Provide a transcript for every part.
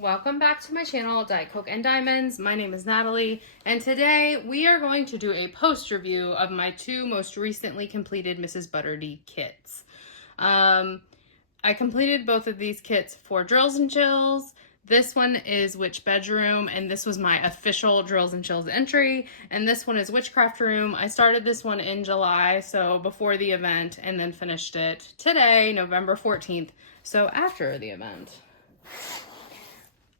Welcome back to my channel, Diet Coke and Diamonds. My name is Natalie, and today we are going to do a post review of my two most recently completed Mrs. ButterD kits. I completed both of these kits for Drills and Chills. This one is Witch Bedroom, and this was my official Drills and Chills entry. And this one is Witchcraft Room. I started this one in July, so before the event, and then finished it today, November 14th, so after the event.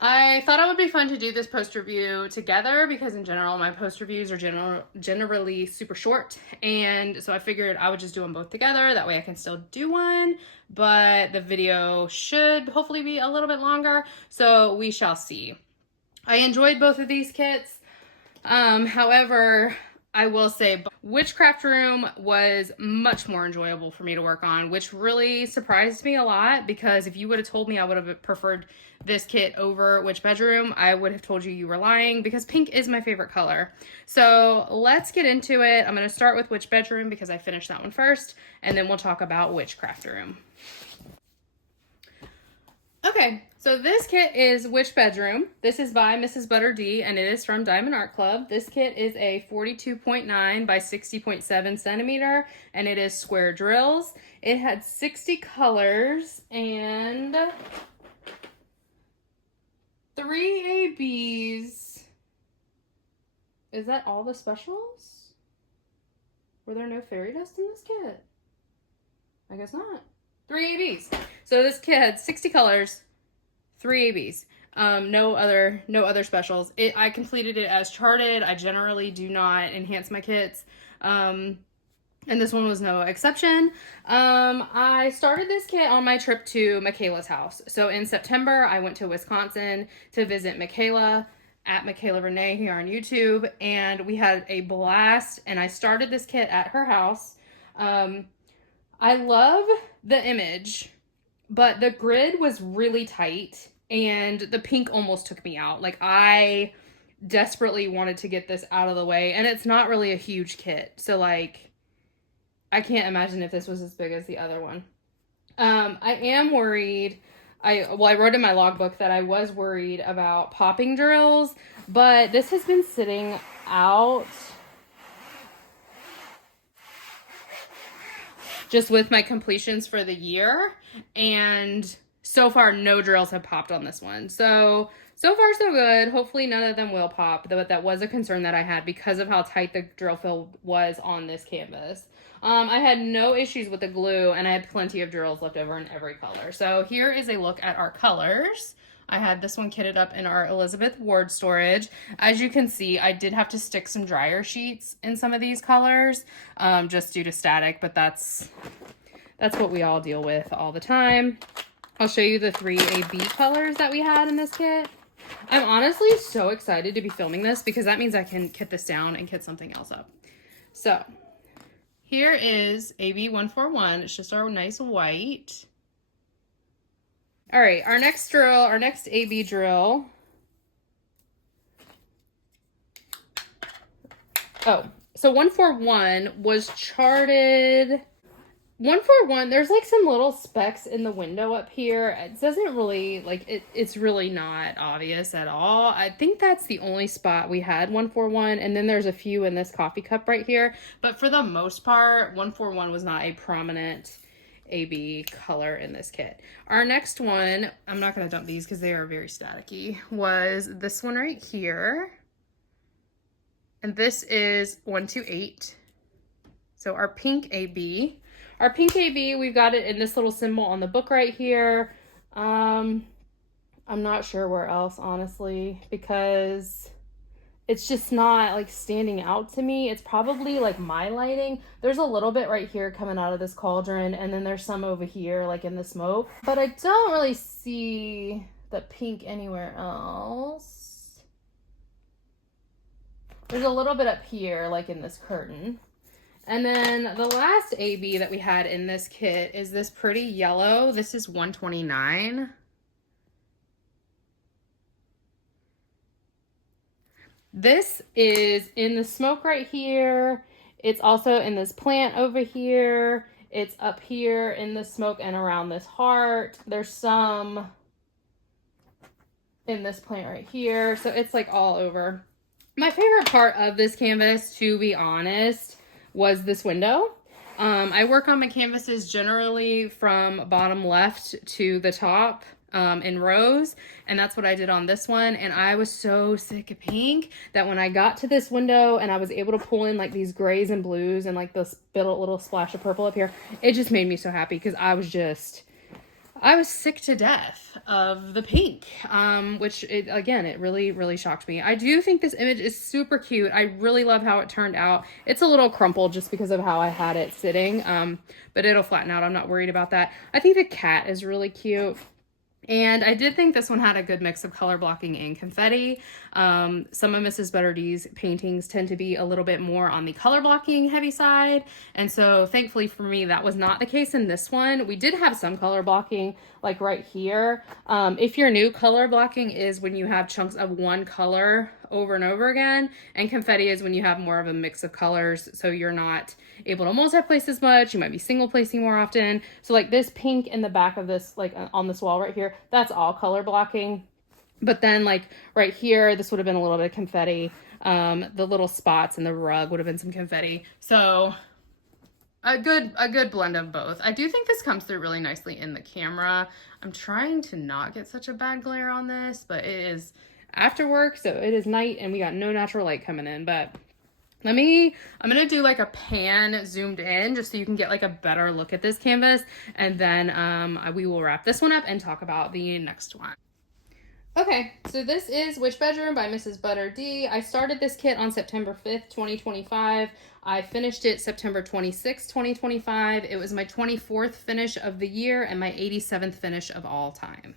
I thought it would be fun to do this post review together because in general my post reviews are generally super short, and so I figured I would just do them both together. That way I can still do one, but the video should hopefully be a little bit longer, so we shall see. I enjoyed both of these kits. However, I will say Witchcraft Room was much more enjoyable for me to work on, which really surprised me a lot, because if you would have told me I would have preferred this kit over Witch Bedroom, I would have told you you were lying, because pink is my favorite color. So let's get into it. I'm going to start with Witch Bedroom because I finished that one first, and then we'll talk about Witchcraft Room. Okay, so this kit is Witch Bedroom. This is by Mrs. ButterD, and it is from Diamond Art Club. This kit is a 42.9 by 60.7 centimeter, and it is square drills. It had 60 colors and 3 ABs. Is that all the specials? Were there no fairy dust in this kit? I guess not. 3 ABs. So this kit had 60 colors, 3 ABs. No other specials. I completed it as charted. I generally do not enhance my kits. And this one was no exception. I started this kit on my trip to Michaela's house. So in September, I went to Wisconsin to visit Michaela at Michaela Renee here on YouTube, and we had a blast, and I started this kit at her house. I love the image, but the grid was really tight, and the pink almost took me out. Like, I desperately wanted to get this out of the way, and it's not really a huge kit, so like, I can't imagine if this was as big as the other one. I am worried. I wrote in my logbook that I was worried about popping drills, but this has been sitting out just with my completions for the year, and so far no drills have popped on this one. So far so good. Hopefully none of them will pop, but that was a concern that I had because of how tight the drill fill was on this canvas. I had no issues with the glue, and I had plenty of drills left over in every color. So here is a look at our colors. I had this one kitted up in our Elizabeth Ward storage. As you can see, I did have to stick some dryer sheets in some of these colors, just due to static, but that's what we all deal with all the time. I'll show you the 3 AB colors that we had in this kit. I'm honestly so excited to be filming this because that means I can kit this down and kit something else up. So here is AB 141. It's just our nice white. All right, our next AB drill. Oh, so 141 was charted. 141, there's like some little specks in the window up here. It doesn't really, like, it's really not obvious at all. I think that's the only spot we had 141, and then there's a few in this coffee cup right here. But for the most part, 141 was not a prominent AB color in this kit. Our next one, I'm not going to dump these because they are very staticky, was this one right here. And this is 128. So our pink AB. Our pink AB, we've got it in this little symbol on the book right here. I'm not sure where else, honestly, because it's just not like standing out to me. It's probably like my lighting. There's a little bit right here coming out of this cauldron, and then there's some over here like in the smoke, but I don't really see the pink anywhere else. There's a little bit up here like in this curtain. And then the last AB that we had in this kit is this pretty yellow. This is 129. This is in the smoke right here. It's also in this plant over here. It's up here in the smoke and around this heart. There's some in this plant right here. So it's like all over. My favorite part of this canvas, to be honest, was this window. I work on my canvases generally from bottom left to the top in rows, and that's what I did on this one. And I was so sick of pink that when I got to this window and I was able to pull in like these grays and blues and like this little splash of purple up here, it just made me so happy because I was sick to death of the pink, which it really, really shocked me. I do think this image is super cute. I really love how it turned out. It's a little crumpled just because of how I had it sitting, but it'll flatten out. I'm not worried about that. I think the cat is really cute. And I did think this one had a good mix of color blocking and confetti. Some of Mrs. ButterD's paintings tend to be a little bit more on the color blocking heavy side. And so thankfully for me, that was not the case in this one. We did have some color blocking like right here. If you're new, color blocking is when you have chunks of one color over and over again, and confetti is when you have more of a mix of colors, so you're not able to multi-place as much. You might be single placing more often. So like this pink in the back of this, like on this wall right here, that's all color blocking. But then like right here, this would have been a little bit of confetti. The little spots in the rug would have been some confetti. So a good blend of both. I do think this comes through really nicely in the camera. I'm trying to not get such a bad glare on this, but it is after work, so it is night and we got no natural light coming in. But I'm gonna do like a pan zoomed in just so you can get like a better look at this canvas, and then we will wrap this one up and talk about the next one. Okay, so this is Witch Bedroom by Mrs. ButterD. I started this kit on September 5th, 2025. I finished it September 26th, 2025. It was my 24th finish of the year and my 87th finish of all time.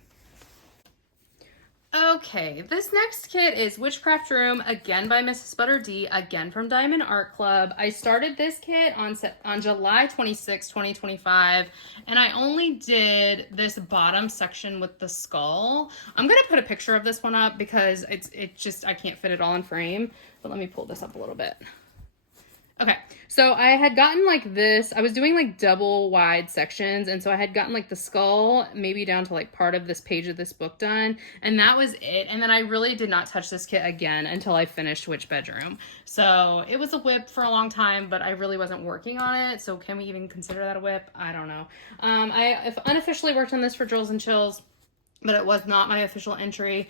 Okay, this next kit is Witchcraft Room, again by Mrs. ButterD, again from Diamond Art Club. I started this kit on July 26, 2025, and I only did this bottom section with the skull. I'm going to put a picture of this one up because I can't fit it all in frame, but let me pull this up a little bit. Okay, so I had gotten like this, I was doing like double wide sections, and so I had gotten like the skull maybe down to like part of this page of this book done, and that was it. And then I really did not touch this kit again until I finished Witch Bedroom. So it was a whip for a long time, but I really wasn't working on it, so can we even consider that a whip? I don't know. I unofficially worked on this for Drills and Chills, but it was not my official entry.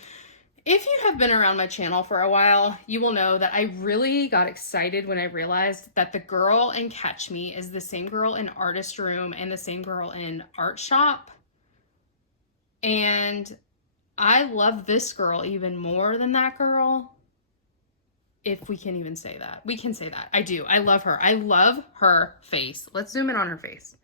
If you have been around my channel for a while, you will know that I really got excited when I realized that the girl in Catch Me is the same girl in Artist Room and the same girl in Art Shop. And I love this girl even more than that girl. If we can even say that. We can say that. I do. I love her. I love her face. Let's zoom in on her face.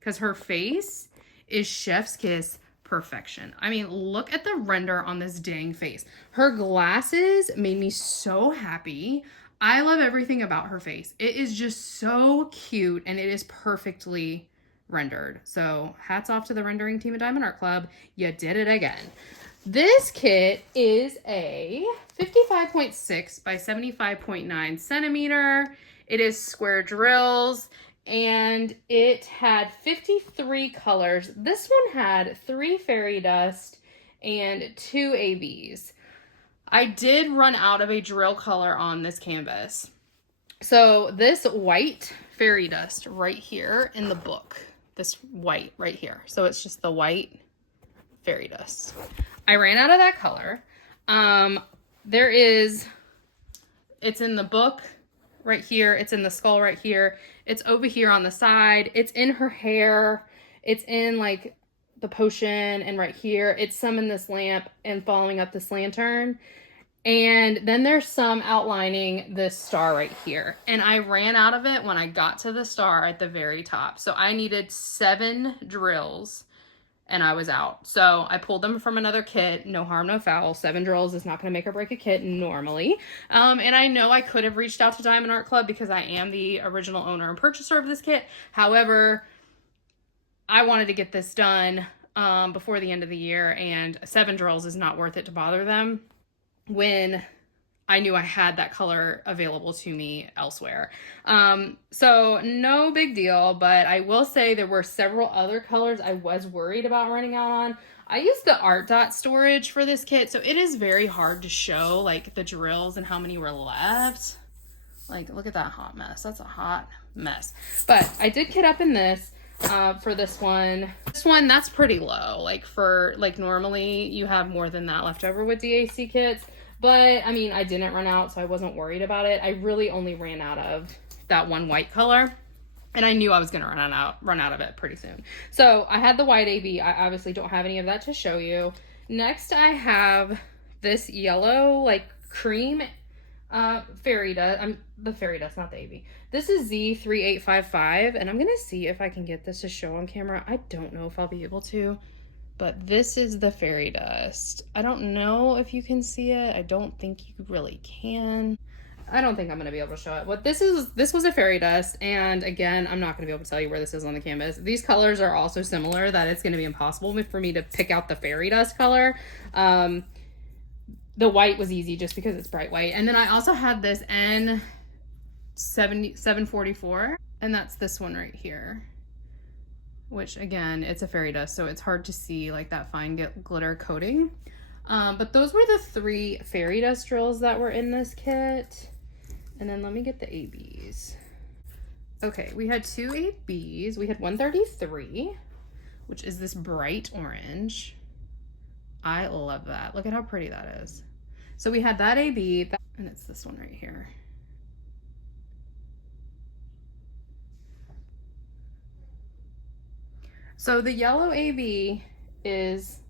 Because her face is chef's kiss perfection. I mean, look at the render on this dang face. Her glasses made me so happy. I love everything about her face. It is just so cute and it is perfectly rendered. So hats off to the rendering team at Diamond Art Club. You did it again. This kit is a 55.6 by 75.9 centimeter. It is square drills. And it had 53 colors. This one had 3 fairy dust and 2 ABs. I did run out of a drill color on this canvas. So this white fairy dust right here in the book, this white right here. So it's just the white fairy dust. I ran out of that color. It's in the book right here. It's in the skull right here. It's over here on the side. It's in her hair. It's in like the potion and right here. It's some in this lamp and following up this lantern. And then there's some outlining this star right here. And I ran out of it when I got to the star at the very top. So I needed 7 drills and I was out. So I pulled them from another kit. No harm, no foul. 7 drills is not going to make or break a kit normally. And I know I could have reached out to Diamond Art Club because I am the original owner and purchaser of this kit. However, I wanted to get this done before the end of the year, and 7 drills is not worth it to bother them when I knew I had that color available to me elsewhere. So no big deal, but I will say there were several other colors I was worried about running out on. I use the art dot storage for this kit, so it is very hard to show like the drills and how many were left. Like, look at that hot mess. That's a hot mess. But I did kit up in this for this one. This one, that's pretty low. Like for, like normally you have more than that left over with DAC kits. But I mean, I didn't run out, so I wasn't worried about it. I really only ran out of that one white color. And I knew I was going to run out of it pretty soon. So I had the white AB. I obviously don't have any of that to show you. Next, I have this yellow, like cream fairy dust. The fairy dust, not the AB. This is Z3855, and I'm going to see if I can get this to show on camera. I don't know if I'll be able to, but this is the fairy dust. I don't know if you can see it. I don't think you really can. I don't think I'm going to be able to show it. What this was a fairy dust, and again, I'm not going to be able to tell you where this is on the canvas. These colors are also similar that it's going to be impossible for me to pick out the fairy dust color. The white was easy just because it's bright white. And then I also had this N744, and that's this one right here, which again, it's a fairy dust, so it's hard to see like that fine glitter coating. But those were the 3 fairy dust drills that were in this kit. And then let me get the ABs. Okay, we had 2 ABs. We had 133, which is this bright orange. I love that. Look at how pretty that is. So we had that AB, and it's this one right here. So the yellow AB is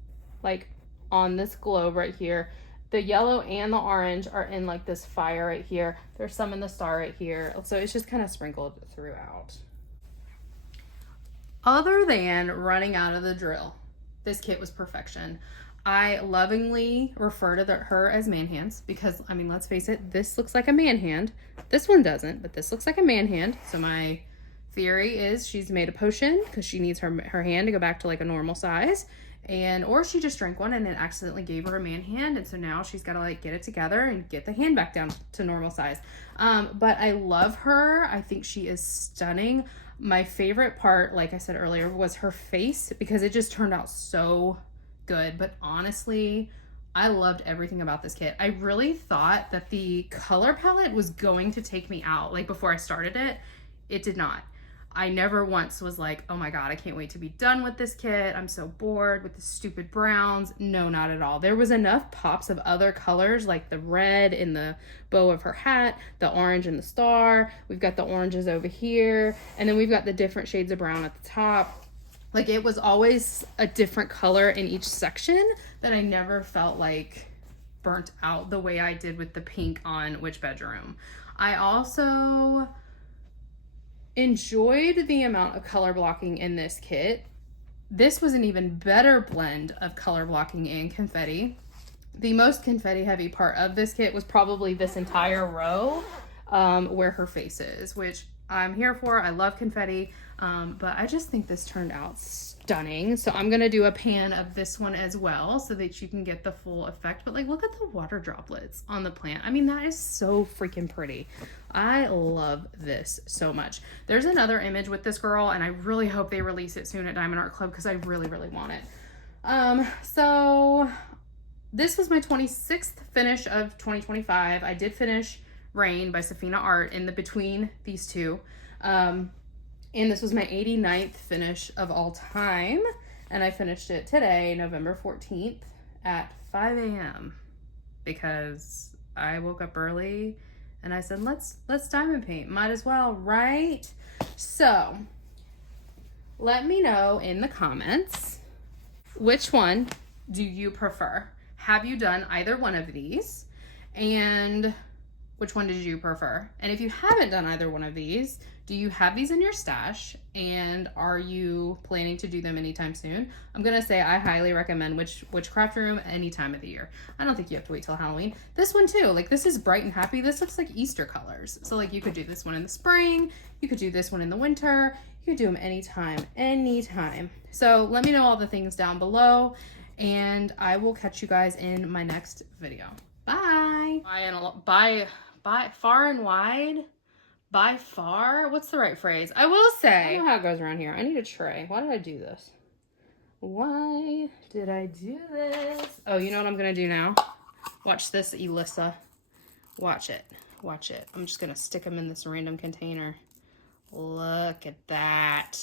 like on this globe right here. The yellow and the orange are in like this fire right here. There's some in the star right here. So it's just kind of sprinkled throughout. Other than running out of the drill, this kit was perfection. I lovingly refer to her as man hands because, I mean, let's face it, this looks like a man hand. This one doesn't, but this looks like a man hand. So my theory is she's made a potion because she needs her hand to go back to like a normal size. Or she just drank one and it accidentally gave her a man hand, and so now she's got to like get it together and get the hand back down to normal size. But I love her. I think she is stunning. My favorite part, like I said earlier, was her face because it just turned out so good. But honestly, I loved everything about this kit. I really thought that the color palette was going to take me out. Like before I started it, it did not. I never once was like, oh my God, I can't wait to be done with this kit. I'm so bored with the stupid browns. No, not at all. There was enough pops of other colors like the red in the bow of her hat, the orange in the star. We've got the oranges over here. And then we've got the different shades of brown at the top. Like it was always a different color in each section that I never felt like burnt out the way I did with the pink on Witch Bedroom. I also enjoyed the amount of color blocking in this kit. This was an even better blend of color blocking and confetti. The most confetti heavy part of this kit was probably this entire row where her face is, which I'm here for. I love confetti, but I just think this turned out stunning. So I'm gonna do a pan of this one as well so that you can get the full effect. But like, look at the water droplets on the plant. I mean, that is so freaking pretty. I love this so much. There's another image with this girl, and I really hope they release it soon at Diamond Art Club because I really, really want it. So this was my 26th finish of 2025. I did finish Rain by Safina Art in the between these two. And this was my 89th finish of all time. And I finished it today, November 14th at 5 a.m. because I woke up early and I said, let's diamond paint. Might as well, right? So let me know in the comments, which one do you prefer? Have you done either one of these? And which one did you prefer? And if you haven't done either one of these, do you have these in your stash? And are you planning to do them anytime soon? I'm gonna say I highly recommend Witchcraft Room any time of the year. I don't think you have to wait till Halloween. This one too, like this is bright and happy. This looks like Easter colors. So like you could do this one in the spring, you could do this one in the winter, you could do them anytime. So let me know all the things down below and I will catch you guys in my next video. Bye. By far and wide. By far? What's the right phrase? I will say, I don't know how it goes around here. I need a tray. Why did I do this? Why did I do this? Oh, you know what I'm gonna do now? Watch this, Elissa. Watch it. Watch it. I'm just gonna stick them in this random container. Look at that.